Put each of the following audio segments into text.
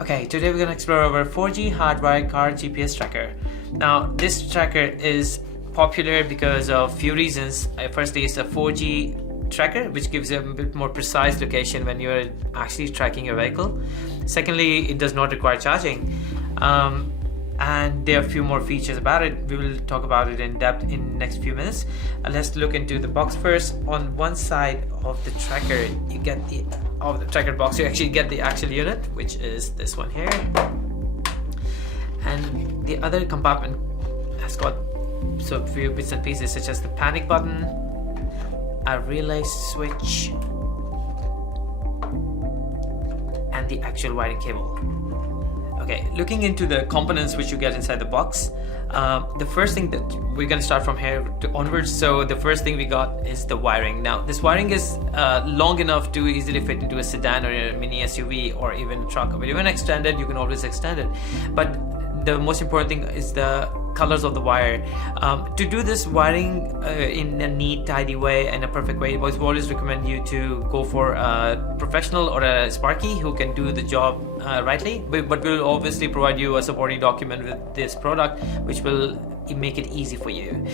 Okay, today we're going to explore our 4G Hardwired Car GPS Tracker. Now, this tracker is popular because of few reasons. Firstly, it's a 4G tracker, which gives you a bit more precise location when you're actually tracking your vehicle. Secondly, it does not require charging. And there are a few more features about it. We will talk about it in depth in the next few minutes. Let's look into the box first. On one side of the tracker, you get the tracker box. You actually get the actual unit, which is this one here. And the other compartment has got a few bits and pieces, such as the panic button, a relay switch, and the actual wiring cable. Okay, looking into the components which you get inside the box, the first thing that we're going to start from here to onwards. So the first thing we got is the wiring. Now, this wiring is long enough to easily fit into a sedan or a mini SUV or even a truck. But even extended, you can always extend it. But the most important thing is the colors of the wire. To do this wiring in a neat, tidy way and a perfect way, we always recommend you to go for a professional or a Sparky who can do the job rightly. But we'll obviously provide you a supporting document with this product, which will make it easy for you.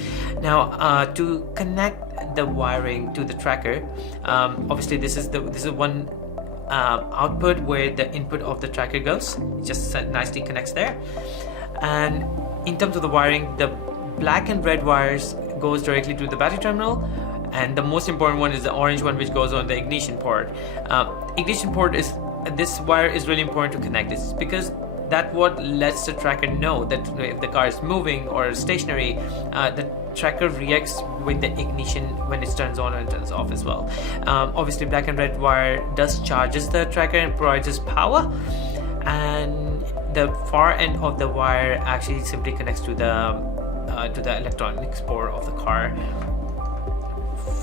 Now, to connect the wiring to the tracker, obviously this is one output where the input of the tracker goes. It just nicely connects there. And in terms of the wiring, the black and red wires goes directly to the battery terminal, and the most important one is the orange one, which goes on the ignition port. This wire is really important to connect. It's because that what lets the tracker know that if the car is moving or stationary, the tracker reacts with the ignition when it turns on and turns off as well. Obviously, black and red wire charges the tracker and provides us power, and the far end of the wire actually simply connects to the electronics board of the car.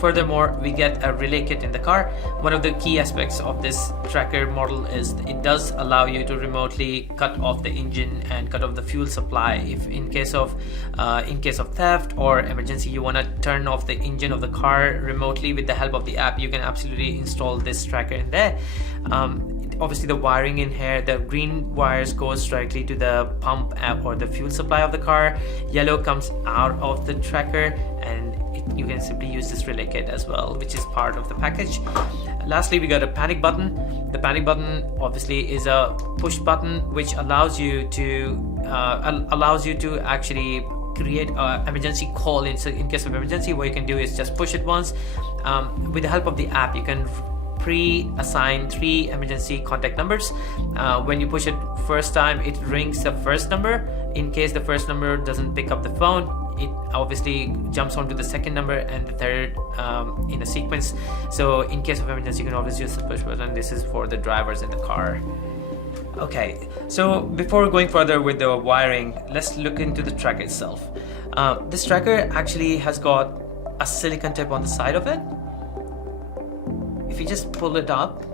Furthermore, we get a relay kit in the car. One of the key aspects of this tracker model is it does allow you to remotely cut off the engine and cut off the fuel supply. If in case of theft or emergency, you want to turn off the engine of the car remotely with the help of the app, you can absolutely install this tracker in there. Obviously, the wiring in here, the green wires goes directly to the pump or the fuel supply of the car. Yellow comes out of the tracker, and you can simply use this relay kit as well, which is part of the package. Lastly, we got a panic button. The panic button obviously is a push button which allows you to actually create an emergency call in case of emergency. What you can do is just push it once. With the help of the app, you can pre-assign 3 emergency contact numbers. When you push it first time, it rings the first number. In case the first number doesn't pick up the phone, it obviously jumps onto the second number and the third in a sequence. So in case of emergency, you can always use the push button. This is for the drivers in the car. Okay, so before going further with the wiring, let's look into the tracker itself. This tracker actually has got a silicone tip on the side of it. If you just pull it up,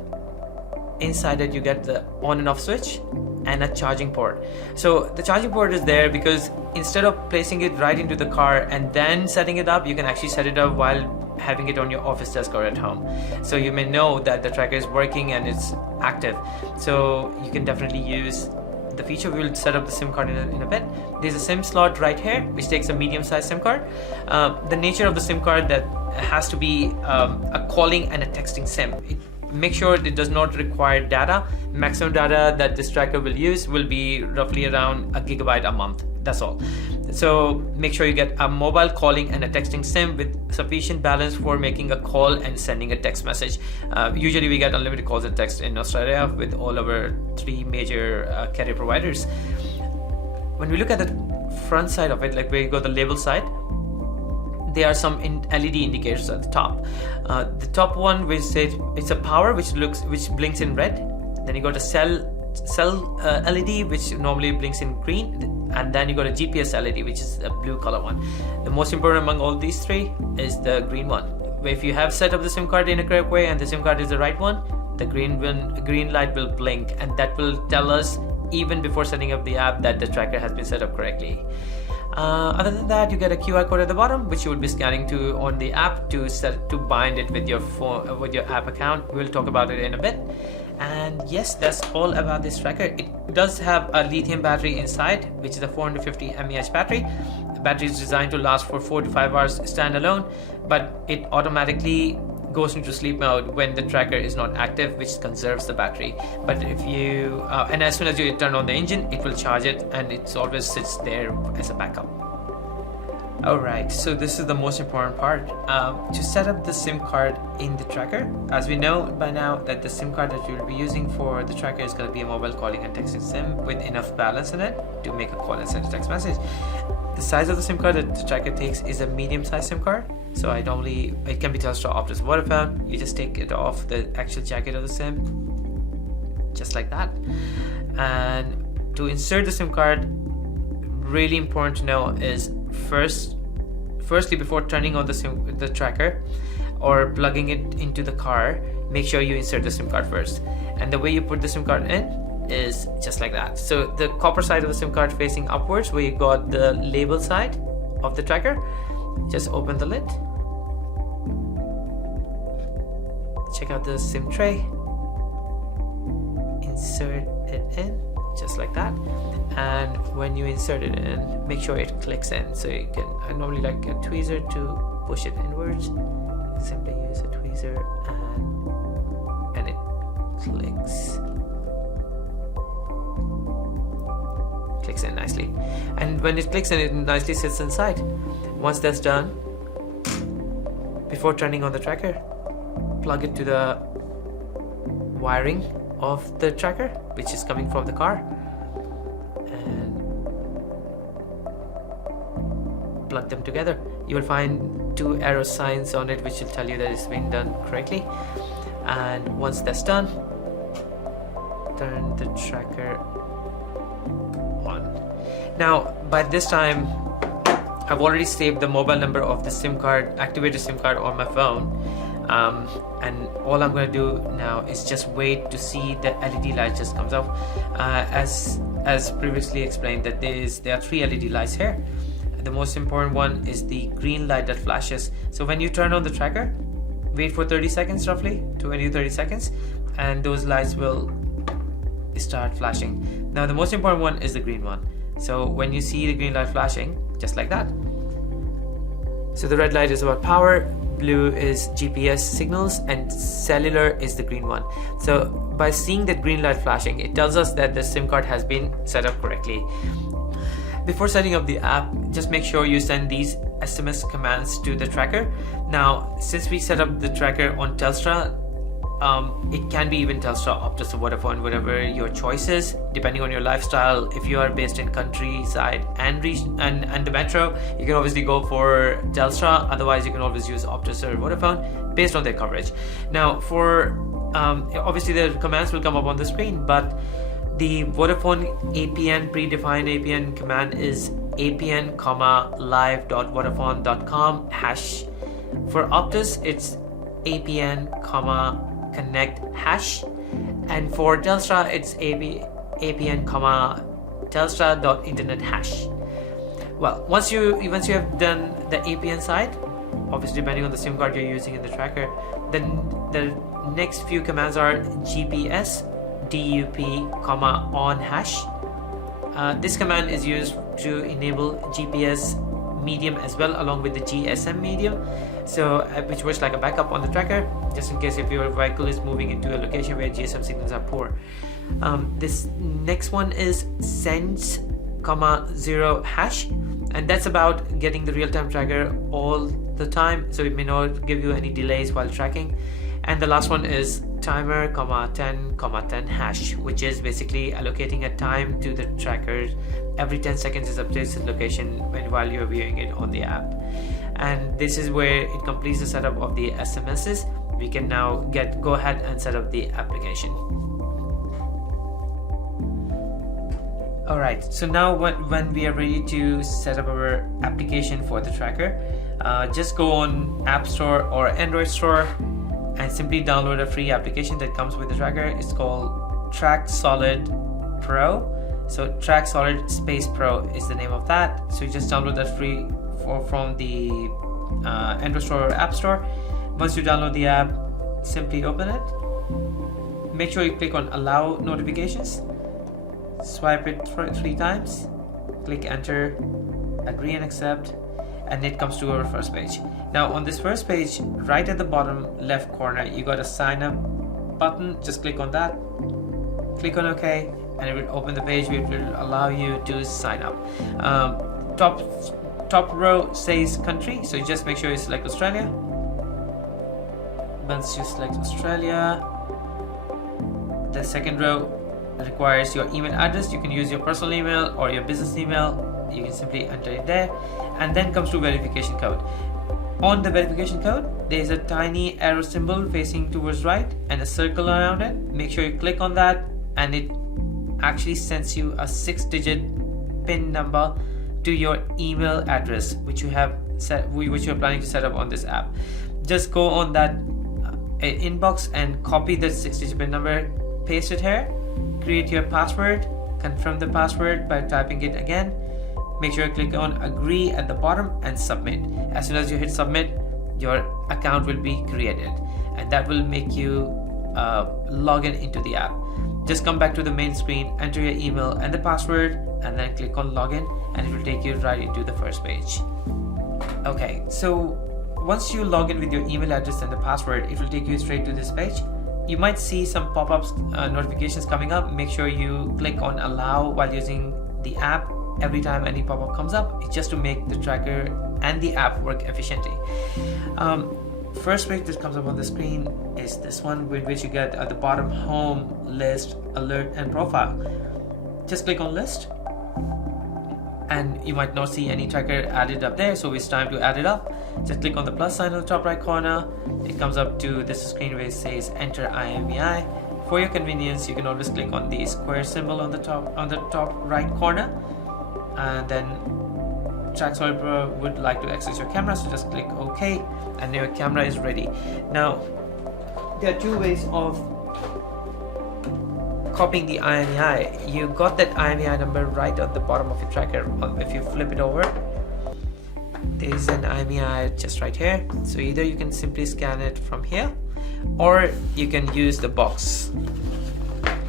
inside it you get the on and off switch and a charging port. So the charging port is there because instead of placing it right into the car and then setting it up, you can actually set it up while having it on your office desk or at home. So you may know that the tracker is working and it's active. So you can definitely use the feature. We will set up the SIM card in a bit. There's a SIM slot right here, which takes a medium-sized SIM card. The nature of the SIM card that has to be a calling and a texting SIM. Make sure it does not require data. Maximum data that this tracker will use will be roughly around 1 GB a month. That's all. So make sure you get a mobile calling and a texting SIM with sufficient balance for making a call and sending a text message. Usually we get unlimited calls and text in Australia with all our 3 major carrier providers. When we look at the front side of it, like where you go the label side, there are some LED indicators at the top. The top one which says it's a power, which blinks in red. Then you got a cell LED, which normally blinks in green, and then you got a GPS LED, which is a blue color one. The most important among all these 3 is the green one. If you have set up the SIM card in a correct way and the SIM card is the right one, the green light will blink, and that will tell us even before setting up the app that the tracker has been set up correctly. Other than that, you get a QR code at the bottom, which you will be scanning to on the app to bind it with your phone, with your app account. We'll talk about it in a bit. And yes, that's all about this tracker. It does have a lithium battery inside, which is a 450 mAh battery. The battery is designed to last for 4 to 5 hours standalone, but it automatically goes into sleep mode when the tracker is not active, which conserves the battery. But if you and as soon as you turn on the engine, it will charge it, and it always sits there as a backup. Alright, so this is the most important part. To set up the SIM card in the tracker, as we know by now that the SIM card that you'll be using for the tracker is going to be a mobile calling and texting SIM with enough balance in it to make a call and send a text message. The size of the SIM card that the tracker takes is a medium-sized SIM card. So it can be Telstra, Optus, Vodafone. You just take it off the actual jacket of the SIM, just like that. And to insert the SIM card, really important to know is firstly before turning on the tracker or plugging it into the car, make sure you insert the SIM card first. And the way you put the SIM card in is just like that. So the copper side of the SIM card facing upwards, where you got the label side of the tracker, just open the lid, check out the SIM tray, insert it in just like that. And when you insert it in, make sure it clicks in. So you can, I normally like a tweezer to push it inwards. Simply use a tweezer and it clicks in nicely. And when it clicks in, it nicely sits inside. Once that's done, before turning on the tracker, plug it to the wiring of the tracker, which is coming from the car, and plug them together. You will find 2 arrow signs on it, which will tell you that it's been done correctly. And once that's done, turn the tracker on. Now, by this time, I've already saved the mobile number of the SIM card, activated SIM card on my phone. And all I'm going to do now is just wait to see the LED light just comes up. As previously explained, that there are 3 LED lights here. The most important one is the green light that flashes. So when you turn on the tracker, wait for 30 seconds, roughly 20 to 30 seconds, and those lights will start flashing. Now the most important one is the green one. So when you see the green light flashing, just like that. So the red light is about power, blue is GPS signals, and cellular is the green one. So by seeing that green light flashing, it tells us that the SIM card has been set up correctly. Before setting up the app, just make sure you send these SMS commands to the tracker. Now, since we set up the tracker on Telstra, it can be even Telstra, Optus, or Vodafone, whatever your choice is, depending on your lifestyle. If you are based in countryside and region and the metro, you can obviously go for Telstra. Otherwise, you can always use Optus or Vodafone based on their coverage. Now, for obviously the commands will come up on the screen, but the Vodafone APN predefined APN command is apn, live.vodafone.com hash. For Optus, it's apn, connect hash, and for Telstra it's apn, telstra.internet hash. Well, once you have done the APN side, obviously depending on the SIM card you're using in the tracker, then the next few commands are GPS, DUP, on hash. This command is used to enable GPS medium as well, along with the GSM medium, so which works like a backup on the tracker, just in case if your vehicle is moving into a location where GSM signals are poor. This next one is sends, 0 hash, and that's about getting the real-time tracker all the time, so it may not give you any delays while tracking. And the last one is timer, 10 hash, which is basically allocating a time to the tracker. Every 10 seconds is updates the location while you're viewing it on the app. And this is where it completes the setup of the SMSs. We can now go ahead and set up the application. Alright, so now when we are ready to set up our application for the tracker, just go on App Store or Android Store and simply download a free application that comes with the tracker. It's called Track Solid Pro. So Track Solid Space Pro is the name of that. So you just download that free from the Android Store or App Store. Once you download the app, simply open it. Make sure you click on Allow Notifications. Swipe it 3 times. Click Enter, agree and accept, and it comes to our first page. Now on this first page, right at the bottom left corner, you got a sign up button. Just click on that. Click on OK, and it will open the page which will allow you to sign up. Top row says country, so you just make sure you select Australia. Once you select Australia, the second row requires your email address. You can use your personal email or your business email. You can simply enter it there, and then comes to verification code. On the verification code, there is a tiny arrow symbol facing towards right and a circle around it. Make sure you click on that, and it actually sends you a 6-digit PIN number to your email address, which you have set, which you're planning to set up on this app. Just go on that inbox and copy that 6-digit PIN number, paste it here, create your password, confirm the password by typing it again. Make sure you click on agree at the bottom and submit. As soon as you hit submit, your account will be created, and that will make you log into the app. Just come back to the main screen, enter your email and the password, and then click on login, and it will take you right into the first page. Okay, so once you log in with your email address and the password, it will take you straight to this page. You might see some pop-ups, notifications coming up. Make sure you click on allow while using the app. Every time any pop-up comes up, it's just to make the tracker and the app work efficiently. First page that comes up on the screen is this one, with which you get at the bottom home, list, alert, and profile. Just click on list, and you might not see any tracker added up there, so it's time to add it up. Just click on the plus sign on the top right corner. It comes up to this screen where it says enter IMEI. For your convenience, you can always click on the square symbol on the top right corner, and then Track Solid Pro would like to access your camera, so just click OK, and your camera is ready. Now there are 2 ways of copying the IMEI. You got that IMEI number right at the bottom of your tracker. If you flip it over, there is an IMEI just right here. So either you can simply scan it from here, or you can use the box.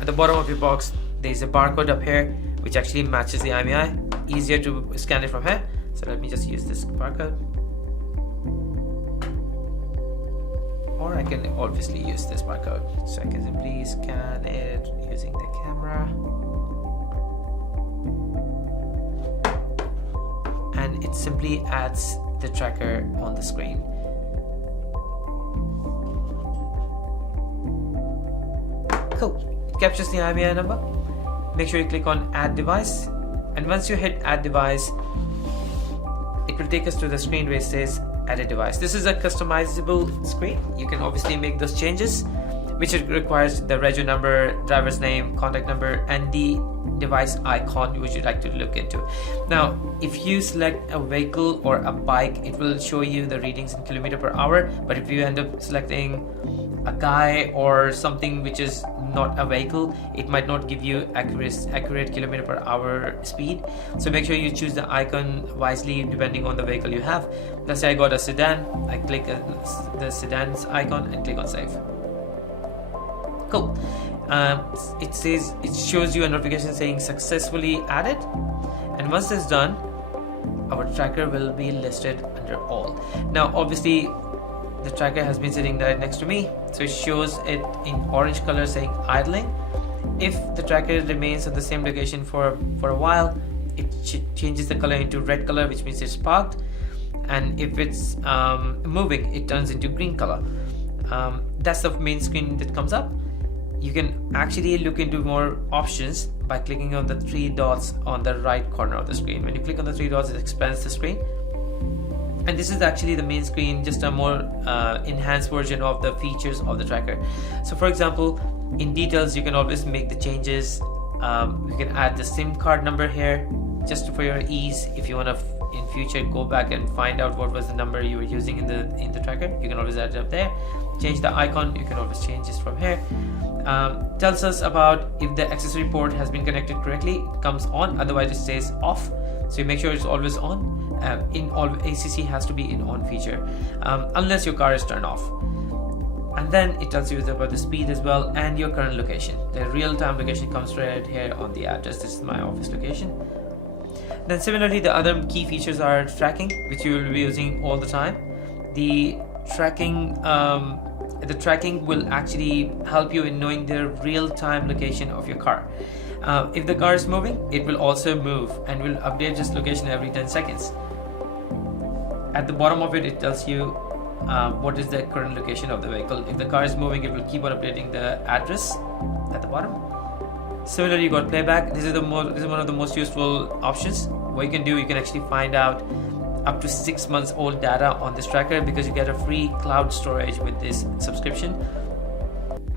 At the bottom of your box, there is a barcode up here which actually matches the IMEI. Easier to scan it from here, so let me just use this barcode, or I can obviously use this barcode. So I can simply scan it using the camera, and it simply adds the tracker on the screen. Cool. It captures the IMEI number. Make sure you click on add device, and once you hit add device, it will take us to the screen where it says add a device. This is a customizable screen. You can obviously make those changes, which it requires the rego number, driver's name, contact number, and the device icon which you'd like to look into. Now if you select a vehicle or a bike, it will show you the readings in km/h, but if you end up selecting a guy or something which is not a vehicle, it might not give you accurate km/h speed. So make sure you choose the icon wisely depending on the vehicle you have. Let's say I got a sedan. I click the sedan's icon and click on save. Cool. It shows you a notification saying successfully added, and once this is done, our tracker will be listed under all. Now obviously the tracker has been sitting right next to me, so it shows it in orange color saying idling. If the tracker remains at the same location for a while, it changes the color into red color, which means it's parked, and if it's moving, it turns into green color. That's the main screen that comes up. You can actually look into more options by clicking on the 3 dots on the right corner of the screen. When you click on the 3 dots, it expands the screen, and this is actually the main screen, just a more enhanced version of the features of the tracker. So for example, in details, you can always make the changes. You can add the SIM card number here just for your ease. If you want to in future go back and find out what was the number you were using in the tracker, you can always add it up there. change the icon, you can always change this from here. Tells us about if the accessory port has been connected correctly, it comes on, otherwise it stays off. So you make sure it's always on. In all ACC has to be in on feature, unless your car is turned off. And then it tells you about the speed as well and your current location. The real-time location comes right here on the address. This is my office location. Then similarly, the other key features are tracking, which you will be using all the time. The tracking will actually help you in knowing the real-time location of your car. If the car is moving, it will also move and will update this location every 10 seconds. At the bottom of it, it tells you what is the current location of the vehicle. If the car is moving, it will keep on updating the address at the bottom. Similarly, you got playback. This is one of the most useful options. What you can do, you can actually find out up to 6 months old data on this tracker, because you get a free cloud storage with this subscription.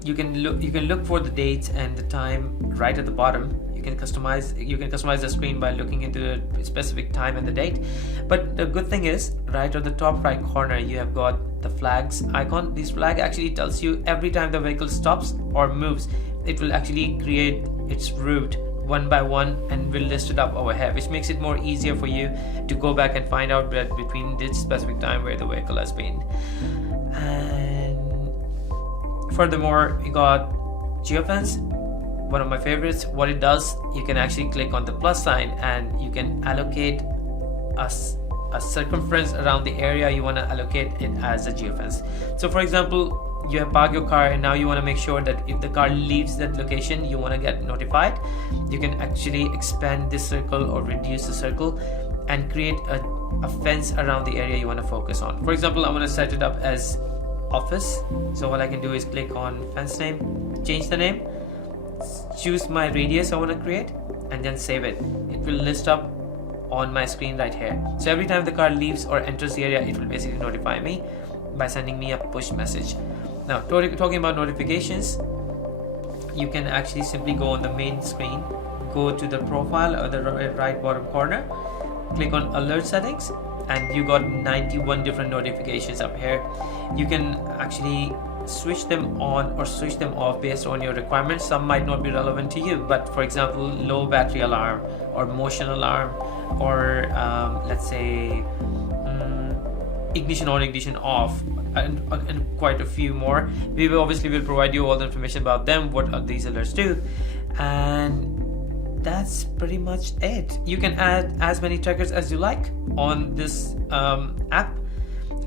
You can look for the dates and the time right at the bottom. You can customize the screen by looking into a specific time and the date. But the good thing is, right on the top right corner, you have got the flags icon. This flag actually tells you every time the vehicle stops or moves, it will actually create its route one by one and will list it up over here, which makes it more easier for you to go back and find out that between this specific time where the vehicle has been. And furthermore, you got geofence, one of my favorites. What it does, you can actually click on the plus sign and you can allocate a circumference around the area you want to allocate it as a geofence. So for example, you have parked your car and now you want to make sure that if the car leaves that location, you want to get notified. You can actually expand this circle or reduce the circle and create a fence around the area you want to focus on. For example, I want to set it up as office. So what I can do is click on fence name, change the name, choose my radius I want to create, and then save it. It will list up on my screen right here. So every time the car leaves or enters the area, it will basically notify me by sending me a push message. Now, talking about notifications, you can actually simply go on the main screen, go to the profile or the right bottom corner, click on alert settings, and you got 91 different notifications up here. You can actually switch them on or switch them off based on your requirements. Some might not be relevant to you, but for example, low battery alarm or motion alarm, or let's say ignition on, ignition off, and quite a few more. We will provide you all the information about them, what these alerts do, and that's pretty much it. You can add as many trackers as you like on this app,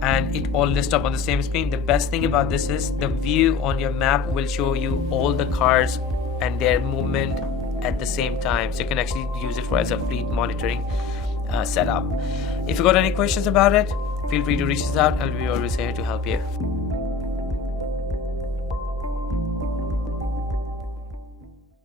and it all lists up on the same screen. The best thing about this is the view on your map will show you all the cars and their movement at the same time, so you can actually use it as a fleet monitoring setup. If you got any questions about it, feel free to reach us out. I'll be always here to help you.